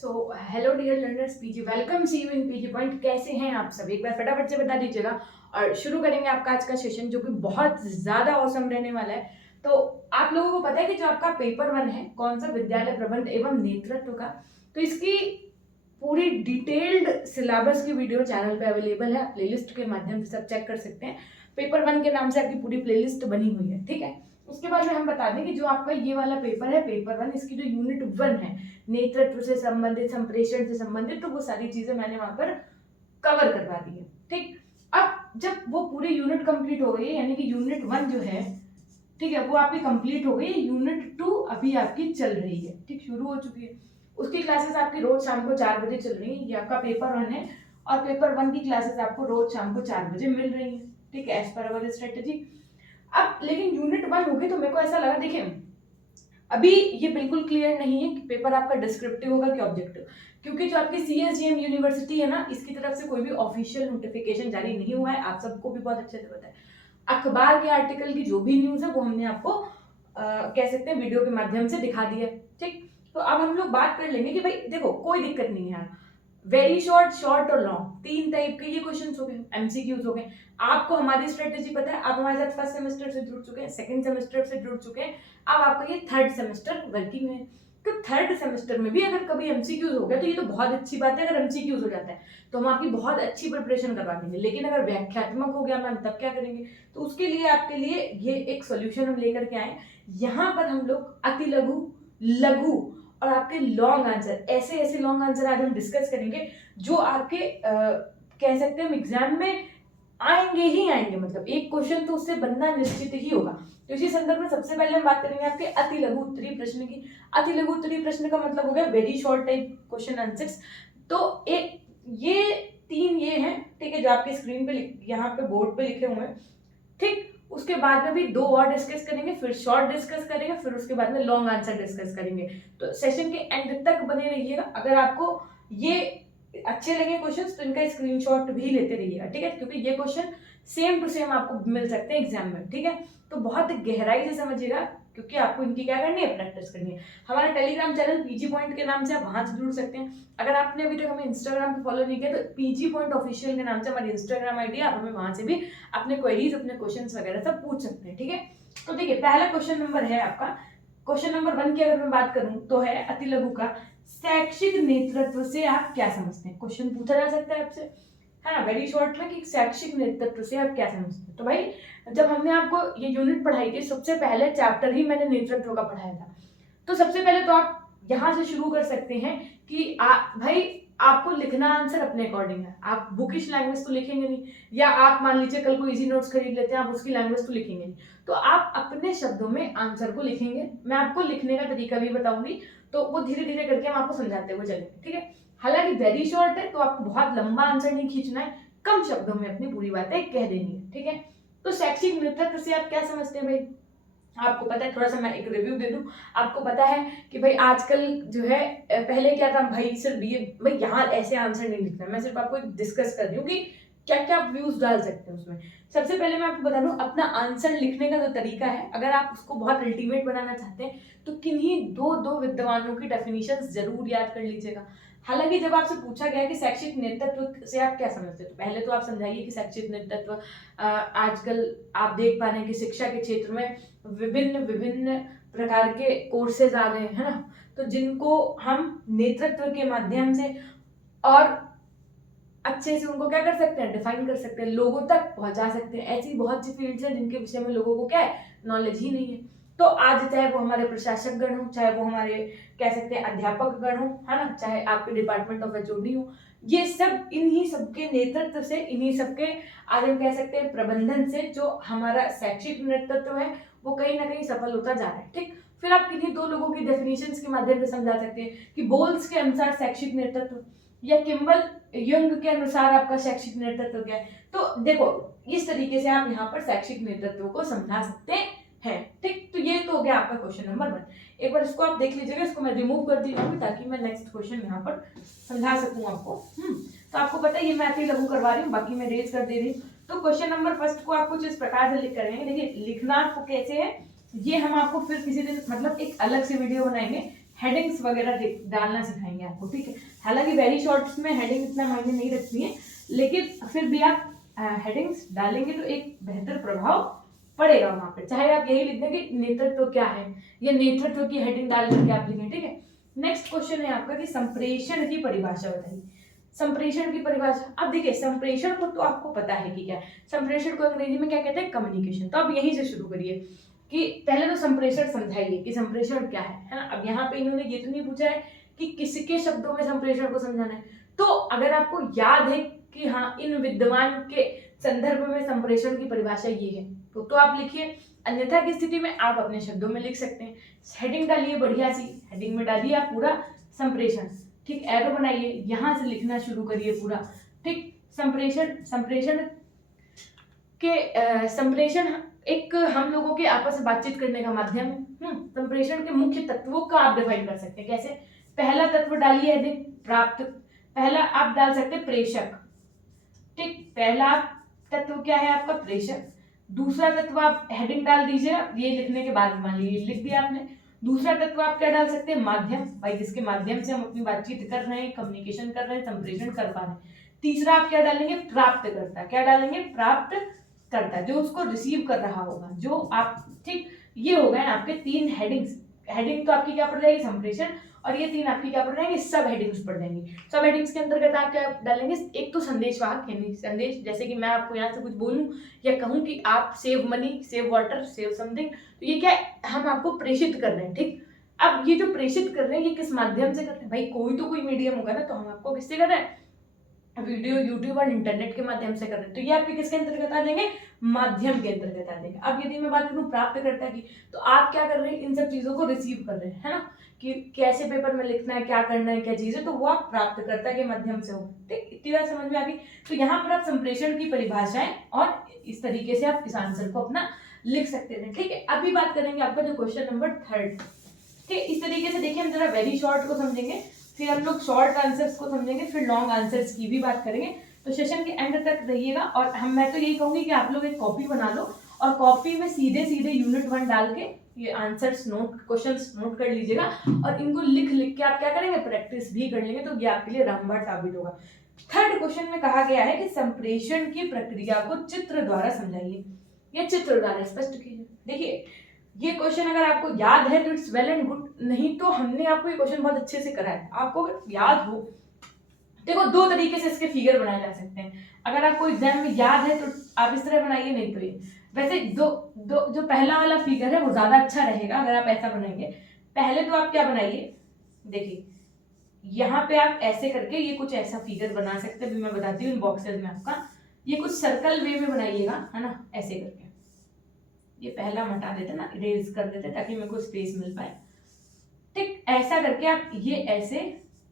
So hello dear learners, PG welcome see you in PG point. कैसे हैं आप सब? एक बार फटाफट से बता दीजिएगा और शुरू करेंगे आपका आज का सेशन, जो कि बहुत ज़्यादा औसम रहने वाला है। तो आप लोगों को पता है कि जो आपका पेपर 1 है, कौन सा, विद्यालय प्रबंध एवं नेतृत्व का, तो इसकी पूरी डिटेल्ड सिलेबस की वीडियो चैनल पे अवेलेबल है। प्लेलिस्ट के माध्यम से सब चेक कर सकते हैं। पेपर 1 के नाम से आपकी पूरी प्लेलिस्ट बनी हुई है, ठीक है। उसके बाद में हम बता दें कि जो आपका ये वाला पेपर है, पेपर 1, इसकी जो यूनिट 1 है, नेतृत्व से संबंधित, संप्रेषण से संबंधित, तो वो सारी चीजें मैंने वहां पर कवर करवा दी है, ठीक। अब जब वो पूरी यूनिट कंप्लीट हो गई है, यानी कि यूनिट 1 जो है, ठीक है, वो आपकी कंप्लीट हो गई है। यूनिट 2 अभी आपकी चल रही है, ठीक, शुरू हो चुकी है। उसकी क्लासेस आपकी रोज शाम को 4 बजे चल रही है। ये आपका पेपर 1 है और पेपर 1 की क्लासेस आपको रोज शाम को 4 बजे मिल रही है, ठीक है, एज पर अवर स्ट्रेटेजी। अब लेकिन यूनिट 1 होगी तो मेरे को ऐसा लगा, देखिए अभी ये बिल्कुल क्लियर नहीं है कि पेपर आपका डिस्क्रिप्टिव होगा कि ऑब्जेक्टिव, क्योंकि जो आपकी सीएसजीएम यूनिवर्सिटी है ना, इसकी तरफ से कोई भी ऑफिशियल नोटिफिकेशन जारी नहीं हुआ है। आप सबको भी बहुत अच्छे से पता है। अखबार के आर्टिकल की जो भी न्यूज है वो हमने आपको कह सकते हैं वीडियो के माध्यम से दिखा दिया, ठीक। तो अब हम लोग बात कर लेंगे कि भाई देखो, कोई दिक्कत नहीं है। वेरी शॉर्ट, शॉर्ट और लॉन्ग, 3 टाइप के ये क्वेश्चंस हो गए, एमसीक्यूज हो गए। आपको हमारी स्ट्रेटेजी पता है, आप हमारे साथ फर्स्ट सेमेस्टर से जुड़ चुके हैं, सेकंड सेमेस्टर से जुड़ चुके हैं, अब आपका ये थर्ड सेमेस्टर वर्किंग है। तो थर्ड सेमेस्टर में भी अगर कभी एमसीक्यूज हो गया तो ये तो बहुत अच्छी बात है। अगर एमसीक्यूज हो जाता है तो हम आपकी बहुत अच्छी प्रिपरेशन करवा देंगे। लेकिन अगर व्याख्यात्मक हो गया मैम, तब क्या करेंगे? तो उसके लिए आपके लिए ये एक सोल्यूशन हम लेकर के आए। यहाँ पर हम लोग अति लघु, लघु और आपके लॉन्ग आंसर, ऐसे ऐसे लॉन्ग आंसर आज हम डिस्कस करेंगे जो आपके कह सकते हैं हम एग्जाम में आएंगे ही आएंगे। मतलब एक क्वेश्चन तो उससे बनना निश्चित ही होगा। तो इसी संदर्भ में सबसे पहले हम बात करेंगे आपके अति लघु उत्तरीय प्रश्न की। अति लघु उत्तरीय प्रश्न का मतलब हो गया very short type question answers. तो एक ये 3 ये हैं, ठीक है, जो आपके स्क्रीन पे यहाँ पे बोर्ड पे लिखे हुए हैं, ठीक। उसके बाद में भी 2 और डिस्कस करेंगे, फिर शॉर्ट डिस्कस करेंगे, फिर उसके बाद में लॉन्ग आंसर डिस्कस करेंगे। तो सेशन के एंड तक बने रहिएगा। अगर आपको ये अच्छे लगे क्वेश्चंस तो इनका स्क्रीनशॉट भी लेते रहिएगा, ठीक है, क्योंकि ये क्वेश्चन सेम टू सेम आपको मिल सकते हैं एग्जाम में, ठीक है। तो बहुत गहराई से समझिएगा, क्योंकि आपको इनकी क्या करनी है, प्रैक्टिस करनी है। हमारा टेलीग्राम चैनल पीजी पॉइंट के नाम से, आप वहां से जुड़ सकते हैं। अगर आपने अभी तक हमें इंस्टाग्राम पे फॉलो नहीं किया तो पीजी पॉइंट ऑफिशियल के नाम से हमारी इंस्टाग्राम आईडी है, आप हमें वहां से भी अपने क्वेरीज, अपने क्वेश्चंस वगैरह सब पूछ सकते हैं, ठीक है। तो देखिए, पहला क्वेश्चन नंबर है आपका, क्वेश्चन नंबर 1 की अगर मैं बात करूं तो है अति लघु का, शैक्षिक नेतृत्व से आप क्या समझते हैं? क्वेश्चन पूछा जा सकता है आपसे, है ना, वेरी शॉर्ट में, कि शैक्षिक नेतृत्व से आप क्या समझते हैं। तो भाई जब हमने आपको ये यूनिट पढ़ाई थी, सबसे पहले चैप्टर ही मैंने नेतृत्व का पढ़ाया था। तो सबसे पहले तो आप यहाँ से शुरू कर सकते हैं कि भाई आपको लिखना आंसर अपने अकॉर्डिंग है। आप बुकिश लैंग्वेज तो लिखेंगे नहीं, या आप मान लीजिए कल को इजी नोट्स खरीद लेते हैं, आप उसकी लैंग्वेज तो लिखेंगे नहीं। तो आप अपने शब्दों में आंसर को लिखेंगे। मैं आपको लिखने का तरीका भी बताऊंगी, तो वो धीरे धीरे करके हम आपको समझाते हुए चलेंगे, ठीक है। हालांकि वेरी शॉर्ट है तो आपको बहुत लंबा आंसर नहीं खींचना है, कम शब्दों में अपनी पूरी बातें कह देनी है, ठीक है। तो शैक्षिक नेतृत्व से आप क्या समझते हैं भाई? आपको पता है, थोड़ा सा मैं एक रिव्यू दे दूं। आपको पता है कि भाई आजकल जो है, पहले क्या था भाई, सिर्फ ये भाई यहाँ ऐसे आंसर नहीं लिखना, मैं सिर्फ आपको डिस्कस कर रही हूँ कि क्या क्या व्यूज डाल सकते हैं उसमें। सबसे पहले मैं आपको बता दूं, अपना आंसर लिखने का जो तरीका है, अगर आप उसको बहुत अल्टीमेट बनाना चाहते हैं तो किन्हीं दो विद्वानों की डेफिनेशन जरूर याद कर लीजिएगा। हालांकि जब आपसे पूछा गया कि शैक्षिक नेतृत्व से आप क्या समझते हैं, तो पहले तो आप समझाइए कि शैक्षिक नेतृत्व आजकल आप देख पा रहे हैं कि शिक्षा के क्षेत्र में विभिन्न विभिन्न प्रकार के कोर्सेज आ गए हैं ना, तो जिनको हम नेतृत्व के माध्यम से और अच्छे से उनको क्या कर सकते हैं, डिफाइन कर सकते हैं, लोगों तक पहुंचा सकते हैं। ऐसी बहुत सी फील्ड्स हैं जिनके विषय में लोगों को क्या है, नॉलेज ही नहीं है। तो आज चाहे वो हमारे प्रशासक गण हो, चाहे वो हमारे कह सकते हैं अध्यापक गण हो, है ना, चाहे आपके डिपार्टमेंट ऑफ एचओडी हो, ये सब इन्हीं सबके नेतृत्व से, इन्हीं सबके आज हम कह सकते हैं प्रबंधन से जो हमारा शैक्षिक नेतृत्व है वो कहीं ना कहीं सफल होता जा रहा है, ठीक। फिर आप किन्हीं 2 लोगों की डेफिनेशंस के माध्यम से समझा सकते हैं कि बोल्स के अनुसार शैक्षिक नेतृत्व या किम्बल यंग के अनुसार आपका शैक्षिक नेतृत्व क्या है। तो देखो, इस तरीके से आप यहाँ पर शैक्षिक नेतृत्व को समझा सकते हैं, ठीक। तो ये तो हो गया आपका क्वेश्चन नंबर 1। एक बार इसको आप देख लीजिएगा, इसको मैं रिमूव कर दी जाऊंगी ताकि मैं नेक्स्ट क्वेश्चन यहाँ पर समझा सकूं आपको। तो आपको पता है ये मैं अति लघु करवा रही हूँ, बाकी मैं रेज कर दे रही हूँ। तो क्वेश्चन नंबर फर्स्ट को आप कुछ इस प्रकार से लिख कर देखिए, लिखना आपको कैसे है ये हम आपको फिर किसी दिन मतलब एक अलग से वीडियो बनाएंगे। हेडिंग्स वगैरह डालना सिखाएंगे आपको, ठीक है। हालांकि वेरी शॉर्ट्स में हेडिंग इतना मायने नहीं रखती है, लेकिन फिर भी आप हेडिंग्स डालेंगे तो एक बेहतर प्रभाव पड़ेगा वहां पे। चाहे आप यही लिख दें कि नेतृत्व क्या है, या नेतृत्व की हेडिंग डाल करके आप लिखें, ठीक है। नेक्स्ट क्वेश्चन है आपका कि संप्रेषण की परिभाषा बताइए। संप्रेषण की परिभाषा, अब देखिए संप्रेषण को तो आपको पता है कि क्या है। संप्रेषण को अंग्रेजी में क्या कहते हैं, कम्युनिकेशन। तो अब यहीं से शुरू करिए कि पहले तो संप्रेषण समझाइए कि संप्रेषण क्या है ना। अब यहाँ पे इन्होंने ये तो नहीं पूछा है कि किसके शब्दों में संप्रेषण को समझाना है। तो अगर आपको याद है कि हाँ इन विद्वान के संदर्भ में संप्रेषण की परिभाषा ये है, तो आप लिखिए। अन्यथा की स्थिति में आप अपने शब्दों में लिख सकते हैं। हेडिंग डालिए बढ़िया सी, हेडिंग में डालिए आप पूरा संप्रेषण, ठीक। एरो बनाइए, यहां से लिखना शुरू करिए पूरा, ठीक। संप्रेषण एक हम लोगों के आपस में बातचीत करने का माध्यम है। संप्रेषण के मुख्य तत्वों का आप डिफाइन कर सकते हैं। कैसे? पहला तत्व डालिए हेडिंग प्राप्त, पहला आप डाल सकते हैं प्रेषक, ठीक। पहला तत्व क्या है आपका, प्रेषक। दूसरा तत्व आप हेडिंग डाल दीजिएगा, ये लिखने के बाद मान लीजिए लिख दिया आपने। दूसरा तत्व आप क्या डाल सकते हैं, माध्यम, भाई जिसके माध्यम से हम अपनी बातचीत कर रहे हैं, कम्युनिकेशन कर रहे हैं, संप्रेषण कर पा रहे हैं। तीसरा आप क्या डालेंगे, प्राप्तकर्ता। क्या डालेंगे, प्राप्तकर्ता, जो उसको रिसीव कर रहा होगा, जो आप, ठीक। ये हो गए आपके 3 हेडिंग्स। हेडिंग तो आपकी क्या पड़ जाएगी, संप्रेषण, और ये 3 आपकी क्या पड़ जाएंगे, सब हेडिंग्स पड़ जाएंगी। सब हेडिंग्स के अंतर्गत आप क्या डालेंगे, एक तो संदेशवाहक, यानी संदेश, जैसे कि मैं आपको यहाँ से कुछ बोलूं या कहूं कि आप save money, save water, save something, तो ये क्या हम आपको प्रेषित कर रहे हैं, ठीक। अब ये जो प्रेषित कर रहे हैं ये किस माध्यम से कर रहे हैं, भाई कोई तो कोई मीडियम होगा ना, तो हम आपको किससे कर रहे हैं, वीडियो, यूट्यूब और इंटरनेट के माध्यम से कर रहे हैं। तो ये आपके किसके अंतर्गत आ जाएंगे, माध्यम के अंतर्गत आ जाएंगे। अब यदि मैं बात करूं प्राप्तकर्ता की, तो आप क्या कर रहे हैं, इन सब चीजों को रिसीव कर रहे हैं, है ना, कि कैसे पेपर में लिखना है, क्या करना है, क्या चीज है, तो वो आप प्राप्तकर्ता के माध्यम से हो, ठीक। इतनी बात समझ में आ गई। तो यहाँ पर आप संप्रेषण की परिभाषाएं और इस तरीके से आप इस आंसर को अपना लिख सकते थे, ठीक है। अभी बात करेंगे आपका जो क्वेश्चन नंबर 3, ठीक। इस तरीके से देखिए, हम जरा वेरी शॉर्ट को समझेंगे, फिर हम लोग शॉर्ट आंसर्स को समझेंगे, फिर लॉन्ग आंसर्स की भी बात करेंगे। तो सेशन के एंड तक रहिएगा। और मैं तो यही कहूंगी कि आप लोग एक कॉपी बना लो और कॉपी में सीधे सीधे यूनिट 1 डाल के ये आंसर्स नोट, क्वेश्चंस नोट कर लीजिएगा, और इनको लिख लिख के आप क्या करेंगे, प्रैक्टिस भी कर लेंगे, तो ये आपके लिए रामबाण साबित होगा। 3rd क्वेश्चन में कहा गया है कि संप्रेषण की प्रक्रिया को चित्र द्वारा समझाइए, या चित्र द्वारा स्पष्ट कीजिए। देखिए ये क्वेश्चन अगर आपको याद है तो इट्स वेल एंड गुड, नहीं तो हमने आपको ये क्वेश्चन बहुत अच्छे से कराया। आपको अगर याद हो, देखो 2 तरीके से इसके फिगर बनाए जा सकते हैं। अगर आपको एग्जाम में याद है तो आप इस तरह बनाइए, नहीं तो ये वैसे जो पहला वाला फिगर है वो ज्यादा अच्छा रहेगा अगर आप ऐसा बनाएंगे। पहले तो आप क्या बनाइए, देखिए यहाँ पे आप ऐसे करके ये कुछ ऐसा फिगर बना सकते हैं, मैं बताती हूँ इन बॉक्सेस में आपका। ये कुछ सर्कल वे में बनाइएगा, है ना, ऐसे करके। ये पहला हम हटा देते ना, इरेज कर देते ताकि मेरे को स्पेस मिल पाए, ठीक। ऐसा करके आप ये ऐसे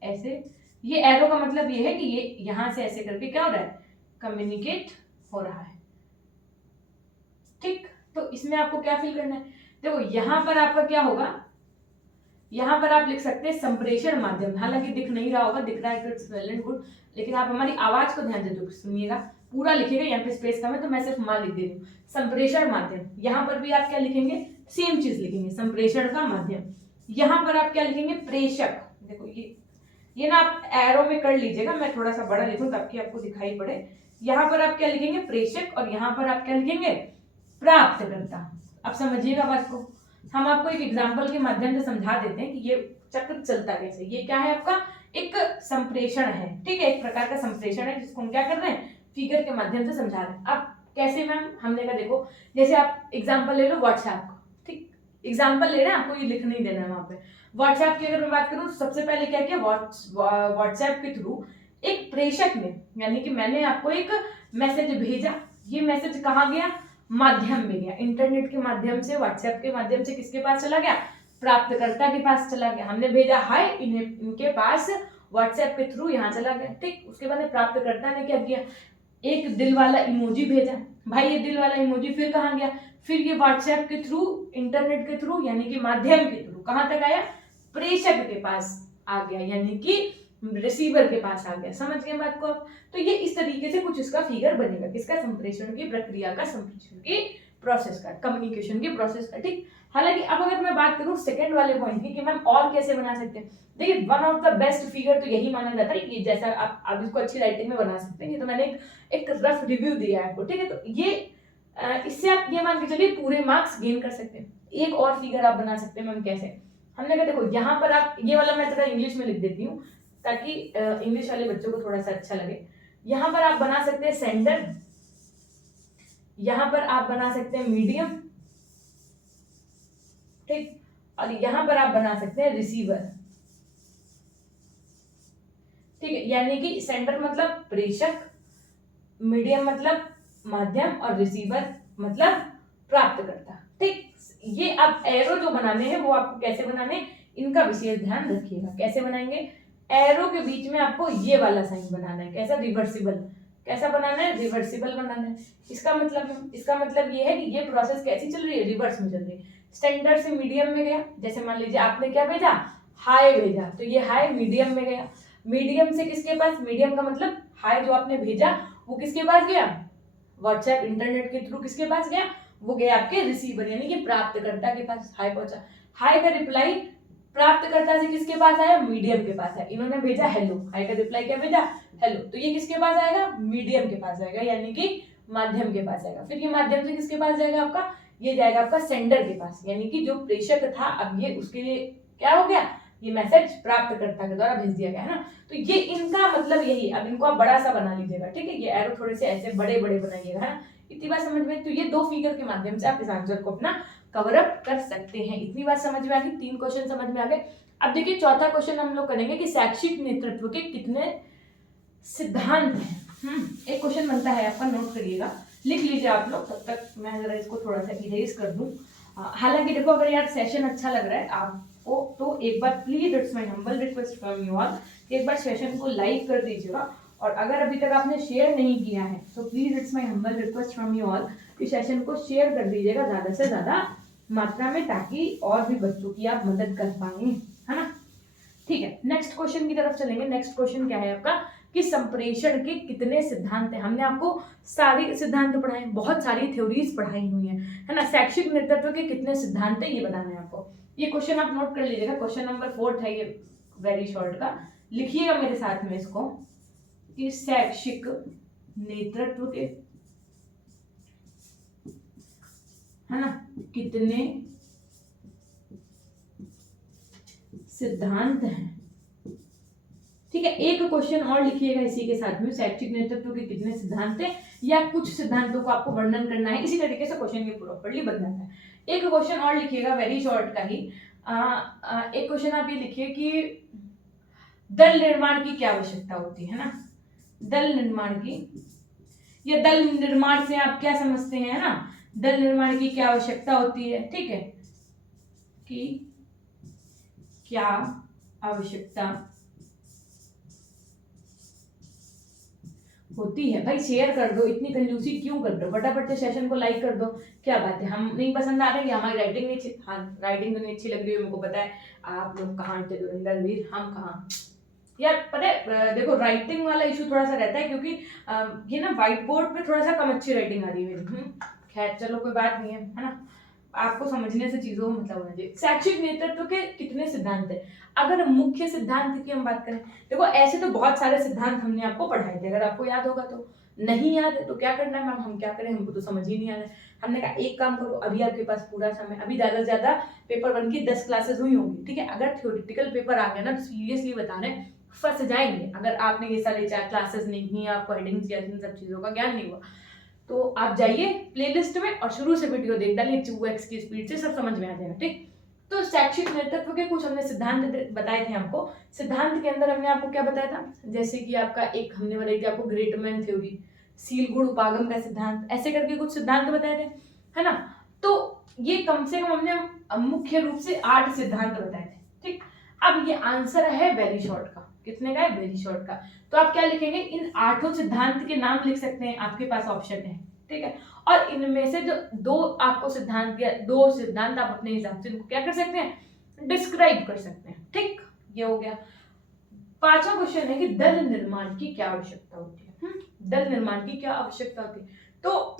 ऐसे, ये एरो का मतलब ये है कि ये यहां से ऐसे करके क्या हो रहा है, कम्युनिकेट हो रहा है, ठीक। तो इसमें आपको क्या फिल करना है, देखो यहां पर आपका क्या होगा, यहां पर आप लिख सकते हैं संप्रेषण माध्यम। हालांकि दिख नहीं रहा होगा, दिख रहा है तो इट्स वेल एंड गुड, लेकिन आप हमारी आवाज को ध्यान से सुनिएगा, पूरा लिखिएगा। यहाँ पे स्पेस कम है तो मैं सिर्फ मां लिख दे रही हूँ। संप्रेषण माध्यम, यहाँ पर भी आप क्या लिखेंगे, सेम चीज लिखेंगे, संप्रेषण का माध्यम। यहाँ पर आप क्या लिखेंगे, प्रेषक। देखो ये ना आप एरो में कर लीजिएगा, मैं थोड़ा सा बड़ा लिखूं ताकि आपको दिखाई पड़े। यहाँ पर आप क्या लिखेंगे, प्रेषक, और यहाँ पर आप क्या लिखेंगे, प्राप्तकर्ता। अब समझिएगा बात को, हम आपको एक एग्जाम्पल के माध्यम से समझा देते हैं कि ये चक्र चलता कैसे। ये क्या है आपका, एक संप्रेषण है, ठीक है, एक प्रकार का संप्रेषण है जिसको हम क्या कर रहे हैं, फिगर के माध्यम से समझा रहे हैं। अब कैसे मैम, हमने कहा देखो, जैसे आप एग्जाम्पल ले लो व्हाट्सएप का, ठीक, एग्जाम्पल ले रहे हैं, आपको ये लिख नहीं देना है वहां पे। व्हाट्सएप की अगर मैं बात करूं तो सबसे पहले क्या किया, व्हाट्सएप के थ्रू एक प्रेषक ने, यानी कि मैंने आपको एक मैसेज भेजा, ये मैसेज कहाँ गया, माध्यम में गया, इंटरनेट के माध्यम से, व्हाट्सएप के माध्यम से किसके पास चला गया, प्राप्तकर्ता के पास चला गया। हमने भेजा हाय, इनके पास व्हाट्सएप के थ्रू यहाँ चला गया, ठीक। उसके बाद प्राप्तकर्ता ने क्या किया, एक दिल वाला इमोजी भेजा, भाई ये दिल वाला इमोजी फिर कहाँ गया, फिर ये व्हाट्सएप के थ्रू, इंटरनेट के थ्रू, यानी कि माध्यम के थ्रू कहाँ तक आया, प्रेषक के पास आ गया, यानी कि रिसीवर के पास आ गया। समझ गए बात को आप। तो ये इस तरीके से कुछ इसका फिगर बनेगा, किसका, संप्रेषण की प्रक्रिया का, संप्रेषण की प्रोसेस का, कम्युनिकेशन की प्रोसेस का, ठीक। हालांकि अब अगर मैं बात करूं सेकंड वाले पॉइंट की कि मैम और कैसे बना सकते हैं, देखिए one of the best figure तो यही माना जाता है कि जैसा आप इसको अच्छी राइटिंग में बना सकते हैं। ये तो मैंने एक रफ रिव्यू दिया है आपको, ठीक है। तो ये इससे आप ये मान के चलिए पूरे मार्क्स गेन कर सकते हैं। एक और फिगर आप बना सकते हैं मैम, कैसे? हमने कहा देखो यहाँ पर आप ये वाला मैं थोड़ा इंग्लिश में लिख देती हूँ ताकि इंग्लिश वाले बच्चों को थोड़ा सा अच्छा लगे। यहाँ पर आप बना सकते हैं सेंटर, यहाँ पर आप बना सकते हैं मीडियम, ठीक, और यहाँ पर आप बना सकते हैं रिसीवर, ठीक है। यानी कि सेंटर मतलब प्रेषक, मीडियम मतलब माध्यम, और रिसीवर मतलब प्राप्तकर्ता, ठीक। ये अब एरो जो बनाने हैं वो आपको कैसे बनाने हैं, इनका विशेष ध्यान रखिएगा। कैसे बनाएंगे? एरो के बीच में आपको ये वाला साइन बनाना है। कैसा? रिवर्सिबल। कैसा बनाना है? रिवर्सिबल बनाना है। इसका मतलब ये है कि ये प्रोसेस कैसी चल रही है? रिवर्स में चल रही है। स्टैंडर्ड से मीडियम में गया, जैसे मान लीजिए आपने क्या भेजा, हाई भेजा, तो ये हाई मीडियम में गया। मीडियम से किसके पास? मीडियम का मतलब हाई जो आपने भेजा वो किसके पास गया? व्हाट्सएप इंटरनेट के थ्रू किसके पास गया? वो गया आपके रिसीवर यानी कि प्राप्तकर्ता के पास हाई पहुंचा। हाई का रिप्लाई प्राप्तकर्ता से किसके पास आया? मीडियम के पास है। इन्होंने भेजा हेलो, हाई का रिप्लाई क्या भेजा? हेलो, तो ये किसके पास आएगा? मीडियम के पास आएगा यानी कि माध्यम के पास आएगा। फिर ये माध्यम से किसके पास जाएगा आपका? ये जाएगा आपका सेंडर के पास, यानी कि जो प्रेषक था अब ये उसके लिए क्या हो गया? ये मैसेज प्राप्तकर्ता के द्वारा भेज दिया गया है ना। तो ये इनका मतलब यही है। अब इनको आप बड़ा सा बना लीजिएगा, ठीक है। ये एरो थोड़े से ऐसे बड़े बड़े बनाइएगा, है ना। इतनी बात समझ में? तो ये दो फिगर के माध्यम से आप इस आंसर को अपना कवर अप कर सकते हैं। इतनी बात समझ में आ गई, 3 क्वेश्चन समझ में आ गए। अब देखिए चौथा क्वेश्चन हम लोग करेंगे कि शैक्षिक नेतृत्व के कितने सिद्धांत हैं। एक क्वेश्चन बनता है आपका, नोट करिएगा, लिख लीजिए आप लोग। तब तक मैं जरा इसको थोड़ा सा इरेज कर दूं। हालांकि देखो अगर यार सेशन अच्छा लग रहा है आपको तो एक बार please, it's my humble request from you all, एक बार सेशन को लाइक कर दीजिएगा। और अगर अभी तक आपने शेयर नहीं किया है तो please, it's my humble request from you all, इस सेशन को शेयर कर दीजिएगा ज्यादा से ज्यादा मात्रा में, ताकि और भी बच्चों की आप मदद कर पाएंगे, है ना। ठीक है, नेक्स्ट क्वेश्चन की तरफ चलेंगे। नेक्स्ट क्वेश्चन क्या है आपका कि संप्रेषण के कितने सिद्धांत हैं। हमने आपको सारी सिद्धांत पढ़ाए, बहुत सारी थ्योरीज पढ़ाई हुई हैं, है ना। शैक्षिक नेतृत्व के कितने सिद्धांत हैं ये बताना है आपको। ये क्वेश्चन आप नोट कर लीजिएगा, क्वेश्चन नंबर 4 है ये, वेरी शॉर्ट का। लिखिएगा मेरे साथ में इसको कि शैक्षिक नेतृत्व के, है ना, कितने सिद्धांत हैं। ठीक है, एक क्वेश्चन और लिखिएगा इसी के साथ में, शैक्षिक नेतृत्व के कितने सिद्धांत हैं, या कुछ सिद्धांतों को आपको वर्णन करना है। इसी तरीके से क्वेश्चन के प्रॉपर्ली बन जाता है। एक क्वेश्चन और लिखिएगा, वेरी शॉर्ट का ही। एक क्वेश्चन आप ये लिखिए कि दल निर्माण की क्या आवश्यकता होती है ना। दल निर्माण की, या दल निर्माण से आप क्या समझते हैं ना, दल निर्माण की क्या आवश्यकता होती है। ठीक है, कि क्या आवश्यकता होती है। भाई शेयर कर दो, इतनी कंजूसी क्यों कर दो, फटाफट से सेशन को लाइक कर दो। क्या बात है, हम नहीं पसंद आ रहे कि हमारी राइटिंग नहीं अच्छी? हाँ, राइटिंग तो नहीं अच्छी लग रही है, मेरे को पता है। आप लोग कहाँ थे धुरंधर वीर, हम कहाँ यार। पता है देखो राइटिंग वाला इशू थोड़ा सा रहता है, क्योंकि ये ना व्हाइट बोर्ड पे थोड़ा सा कम अच्छी राइटिंग आ रही है मेरी। खैर चलो कोई बात नहीं है ना, आपको समझने से चीजों को मतलब होना चाहिए। शैक्षिक नेतृत्व के कितने सिद्धांत है। अगर मुख्य सिद्धांत की हम बात करें, देखो ऐसे तो बहुत सारे सिद्धांत हमने आपको पढ़ाए थे, अगर आपको याद होगा तो। नहीं याद है तो क्या करना है मैम, हम क्या करें, हमको तो समझ ही नहीं आ रहा है। हमने कहा एक काम करो, अभी आपके पास पूरा समय, अभी ज्यादा से ज्यादा पेपर 1 की 10 क्लासेस हुई होंगी, ठीक है। अगर थ्योरेटिकल पेपर आ गया ना तो सीरियसली बता रहे हैं फंस जाएंगे। अगर आपने ये सारी 4 क्लासेस नहीं की, आपको हेडिंग्स या इन सब चीजों का ज्ञान नहीं हुआ, तो आप जाइए प्लेलिस्ट में और शुरू से वीडियो देख डालिए 2x की स्पीड से, सब समझ में आ जाएगा, ठीक। तो शैक्षिक नेतृत्व के कुछ हमने सिद्धांत बताए थे आपको। सिद्धांत के अंदर हमने आपको क्या बताया था, जैसे कि आपका एक हमने बताई थी आपको ग्रेटमैन थ्योरी, सील गुण उपागम का सिद्धांत, ऐसे करके कुछ सिद्धांत बताए थे, है ना। तो ये कम से कम हमने मुख्य रूप से 8 सिद्धांत बताए थे, ठीक। अब ये आंसर है वेरी शॉर्ट का, कितने का है, वेरी शॉर्ट का। तो आप क्या लिखेंगे, इन 8 सिद्धांत के नाम लिख सकते हैं, आपके पास ऑप्शन है, ठीक है। और इनमें से जो 2 आपको सिद्धांत या 2 सिद्धांत आप अपने हिसाब से इनको क्या कर सकते हैं, डिस्क्राइब कर सकते हैं, ठीक। ये हो गया। 5वां क्वेश्चन है कि दल निर्माण की क्या आवश्यकता होती है। दल निर्माण की क्या आवश्यकता होती है। तो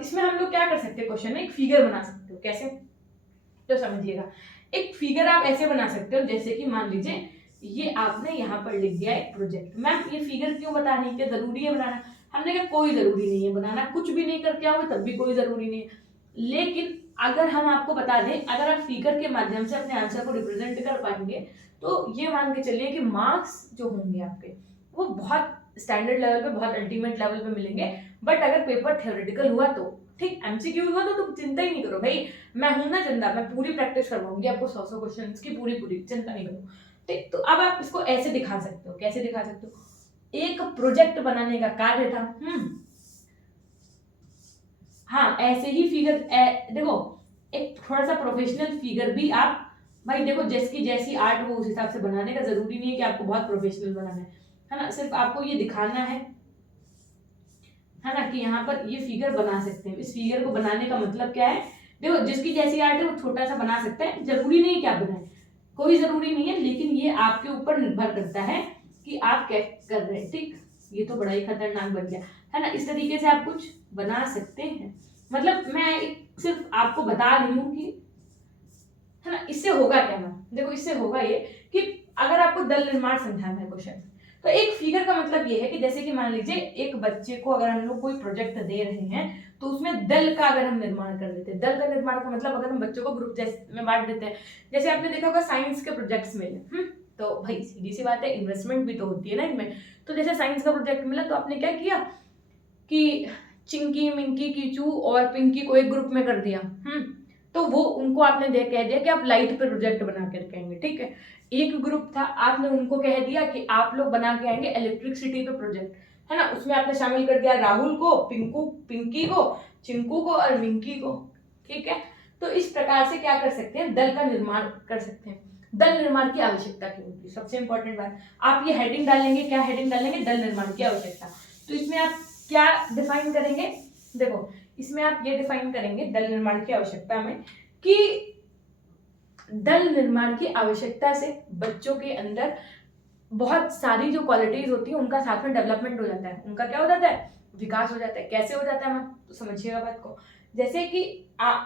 इसमें हम लोग क्या कर सकते हैं, क्वेश्चन में एक फिगर बना सकते हो। कैसे, तो समझिएगा। एक फिगर आप ऐसे बना सकते हो जैसे कि मान लीजिए ये आपने यहाँ पर लिख दिया एक प्रोजेक्ट। मैम ये फिगर क्यों बता रही है, क्या जरूरी है बनाना? हमने कहा कोई जरूरी नहीं है बनाना, कुछ भी नहीं करके आओगे तब भी कोई जरूरी नहीं है। लेकिन अगर हम आपको बता दें, अगर आप फिगर के माध्यम से अपने आंसर को रिप्रेजेंट कर पाएंगे तो ये मान के चलिए कि मार्क्स जो होंगे आपके वो बहुत स्टैंडर्ड लेवल पे, बहुत अल्टीमेट लेवल पे मिलेंगे। बट अगर पेपर थ्योरेटिकल हुआ तो ठीक, एमसीक्यू हुआ तो तुम चिंता ही नहीं करो भाई, मैं हूं ना चंदा, मैं पूरी प्रैक्टिस करवाऊंगी आपको 100 क्वेश्चंस की, पूरी चिंता नहीं करो। ठीक, तो अब आप इसको ऐसे दिखा सकते हो। कैसे दिखा सकते हो, एक प्रोजेक्ट बनाने का कार्य था। हाँ, ऐसे ही फिगर देखो, एक थोड़ा सा प्रोफेशनल फिगर भी आप, भाई देखो जिसकी जैसी आर्ट वो उस हिसाब से बनाने का, जरूरी नहीं है कि आपको बहुत प्रोफेशनल बनाना है ना, सिर्फ आपको ये दिखाना है ना, कि यहाँ पर ये फिगर बना सकते हैं। इस फिगर को बनाने का मतलब क्या है, देखो जिसकी जैसी आर्ट है वो छोटा सा बना सकते हैं, जरूरी नहीं है कि आप बनाए, कोई जरूरी नहीं है, लेकिन ये आपके ऊपर निर्भर करता है कि आप क्या कर रहे हैं। ठीक, ये तो बड़ा ही खतरनाक बन गया है ना। इस तरीके से आप कुछ बना सकते हैं। मतलब मैं सिर्फ आपको बता रही हूँ कि, है ना, इससे होगा क्या ना, देखो इससे होगा ये कि अगर आपको दल निर्माण समझाना है क्वेश्चन, तो एक फिगर का मतलब ये है कि जैसे कि मान लीजिए एक बच्चे को अगर हम लोग कोई प्रोजेक्ट दे रहे हैं तो उसमें दल का अगर हम निर्माण कर देते हैं, दल का निर्माण का मतलब अगर हम बच्चों को ग्रुप जैसे में बांट देते हैं, जैसे आपने देखा होगा साइंस के प्रोजेक्ट्स में, तो भाई सीधी सी बात है, इन्वेस्टमेंट भी तो होती है ना इनमें। तो जैसे साइंस का प्रोजेक्ट मिला तो आपने क्या किया कि चिंकी, मिंकी, कीचू और पिंकी को एक ग्रुप में कर दिया। तो वो उनको आपने कह दिया कि आप लाइट पे प्रोजेक्ट बना के रखेंगे। ठीक है, एक ग्रुप था, आपने उनको कह दिया कि आप लोग बना के आएंगे इलेक्ट्रिसिटी पे प्रोजेक्ट, है ना। उसमें आपने शामिल कर दिया राहुल को, पिंकी को, चिंकू को और मिंकी को। ठीक है, तो इस प्रकार से क्या कर सकते हैं, दल का निर्माण कर सकते हैं। दल निर्माण की आवश्यकता क्यों होती है, सबसे इंपॉर्टेंट बात, आप ये हेडिंग डालेंगे, क्या हेडिंग डालेंगे, दल निर्माण की आवश्यकता। तो इसमें आप क्या डिफाइन करेंगे, देखो इसमें आप ये डिफाइन करेंगे दल निर्माण की आवश्यकता में कि दल निर्माण की आवश्यकता से बच्चों के अंदर बहुत सारी जो क्वालिटीज होती है उनका साथ में डेवलपमेंट हो जाता है, उनका क्या हो जाता है, विकास हो जाता है। कैसे हो जाता है मैम, तो समझिएगा बात को। जैसे कि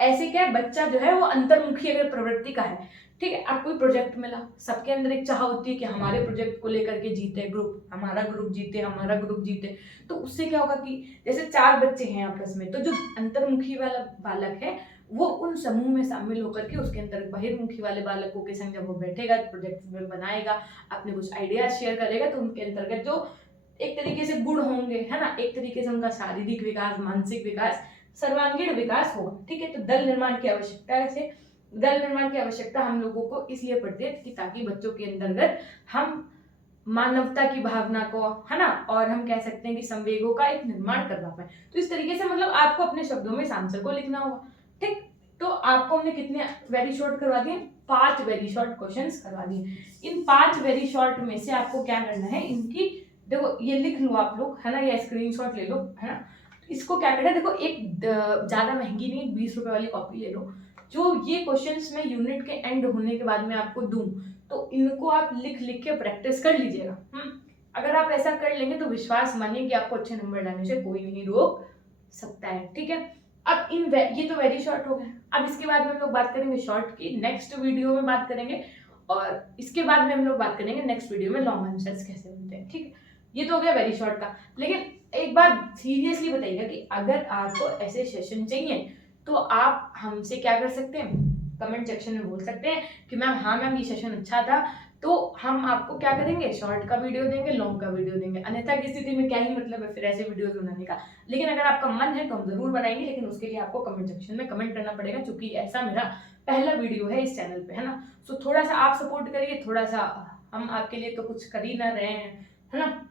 ऐसे क्या, बच्चा जो है वो अंतर्मुखी अगर प्रवृत्ति का है, ठीक है, आपको कोई प्रोजेक्ट मिला, सबके अंदर एक चाह होती है कि हमारे प्रोजेक्ट को लेकर के जीते ग्रुप, हमारा ग्रुप जीते, हमारा ग्रुप जीते। तो उससे क्या होगा कि जैसे 4 बच्चे हैं आपस में, तो जो अंतर्मुखी वाला बालक है वो उन समूह में शामिल होकर के उसके अंदर बहिर्मुखी वाले बालकों के संग जब वो बैठेगा, प्रोजेक्ट में बनाएगा, अपने कुछ आइडियाज शेयर करेगा, तो उनके अंतर्गत जो एक तरीके से गुण होंगे, है ना, एक तरीके से उनका शारीरिक विकास, मानसिक विकास, सर्वांगीण विकास होगा। ठीक है, तो दल निर्माण की आवश्यकता से, दल निर्माण की आवश्यकता हम लोगों को इसलिए पड़ती है कि ताकि बच्चों के अंतर्गत हम मानवता की भावना को, है ना, और हम कह सकते हैं कि संवेगों का एक निर्माण करवा पाए। तो इस तरीके से मतलब आपको अपने शब्दों में इस आंसर को लिखना होगा। ठीक, तो आपको हमने कितने वेरी शॉर्ट करवा दिए, 5 वेरी शॉर्ट क्वेश्चंस करवा दिए। इन 5 वेरी शॉर्ट में से आपको क्या करना है, इनकी देखो ये लिख लो आप लोग, है ना, या स्क्रीनशॉट ले लो, है ना। इसको क्या करना है, देखो एक ज्यादा महंगी नहीं, 20 रुपए वाली कॉपी ले लो, जो ये क्वेश्चंस मैं यूनिट के एंड होने के बाद में आपको दूं, तो इनको आप लिख लिख के प्रैक्टिस कर लीजिएगा। अगर आप ऐसा कर लेंगे तो विश्वास मानिए कि आपको अच्छे नंबर लाने से कोई नहीं रोक सकता है। ठीक है, अब ये तो वेरी शॉर्ट हो गए। अब इसके बाद में हम लोग बात करेंगे शॉर्ट की, नेक्स्ट वीडियो में बात करेंगे, और इसके बाद में हम लोग बात करेंगे नेक्स्ट वीडियो में लॉन्ग आंसर्स कैसे बनते हैं। ठीक है, ये तो हो गया वेरी शॉर्ट का। लेकिन एक बात सीरियसली बताइएगा कि अगर आपको ऐसे सेशन चाहिए तो आप हमसे क्या कर सकते हैं, कमेंट सेक्शन में बोल सकते हैं कि मैम हाँ मैम ये सेशन अच्छा था, तो हम आपको क्या करेंगे, शॉर्ट का वीडियो देंगे, लॉन्ग का वीडियो देंगे। अन्यथा की स्थिति में क्या ही मतलब है फिर ऐसे वीडियोस बनाने का। लेकिन अगर आपका मन है तो हम जरूर बनाएंगे, लेकिन उसके लिए आपको कमेंट सेक्शन में कमेंट करना पड़ेगा, क्योंकि ऐसा मेरा पहला वीडियो है इस चैनल पे, है ना। सो थोड़ा सा आप सपोर्ट करिए, थोड़ा सा हम आपके लिए तो कुछ कर ही ना रहे हैं, है ना,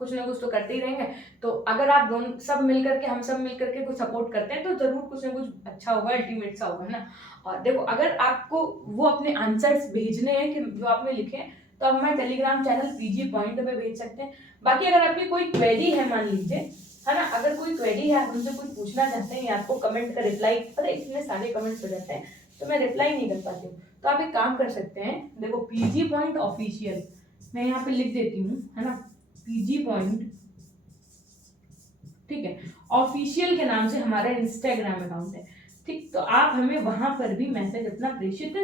कुछ ना कुछ तो करते ही रहेंगे। तो अगर आप दोनों सब मिल करके, हम सब मिल करके कुछ सपोर्ट करते हैं तो जरूर कुछ ना कुछ अच्छा होगा, अल्टीमेट सा होगा, है ना। और देखो अगर आपको वो अपने आंसर्स भेजने हैं कि जो आपने लिखे हैं, तो आप हमारे टेलीग्राम चैनल पीजी पॉइंट पे भेज सकते हैं। बाकी अगर आपकी कोई क्वेरी है, मान लीजिए, है ना, अगर कोई क्वेरी है, आप हमसे कुछ पूछना चाहते हैं, या आपको कमेंट का रिप्लाई, पता है इतने सारे कमेंट्स हो जाते हैं तो मैं रिप्लाई नहीं कर पाती हूँ, तो आप एक काम कर सकते हैं, देखो पीजी पॉइंट ऑफिशियल मैं यहाँ पे लिख देती हूँ, है ना, पीजी पॉइंट ठीक है। ऑफिशियल के नाम से हमारा इंस्टाग्राम अकाउंट है, ठीक। तो आप हमें वहां पर भी मैसेज अपना प्रेषित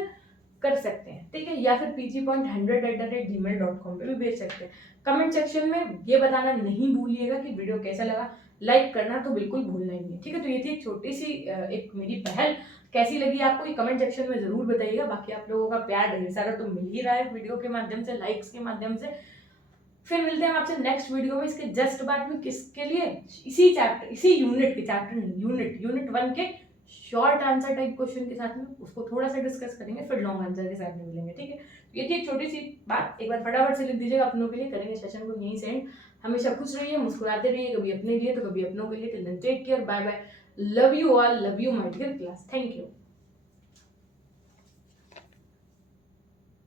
कर सकते हैं, ठीक है। या फिर pg.100@gmail.com पे भी भेज सकते हैं। कमेंट सेक्शन में ये बताना नहीं भूलिएगा कि वीडियो कैसा लगा, लाइक करना तो बिल्कुल भूलना ही नहीं है, ठीक है। तो ये थी एक छोटी सी एक मेरी पहल, कैसी लगी आपको ये कमेंट सेक्शन में जरूर बताइएगा। बाकी आप लोगों का प्यार ढेर सारा तो मिल ही रहा है वीडियो के माध्यम से, लाइक्स के माध्यम से। फिर मिलते हैं आपसे नेक्स्ट वीडियो में, इसके जस्ट बाद में किसके लिए, इसी चैप्टर, इसी यूनिट के, चैप्टर नहीं, यूनिट 1 के शॉर्ट आंसर टाइप क्वेश्चन के साथ में, उसको थोड़ा सा डिस्कस करेंगे, फिर लॉन्ग आंसर के साथ में मिलेंगे, ठीक है। ये थी एक छोटी सी बात, एक बार फटाफट से लिख दीजिएगा अपनों के लिए। करेंगे सेशन को यहीं से एंड। हमेशा खुश रहिए, मुस्कुराते रहिए, कभी अपने लिए तो कभी अपनों के लिए। Take care, bye bye, love you all, love you my dear class, thank you.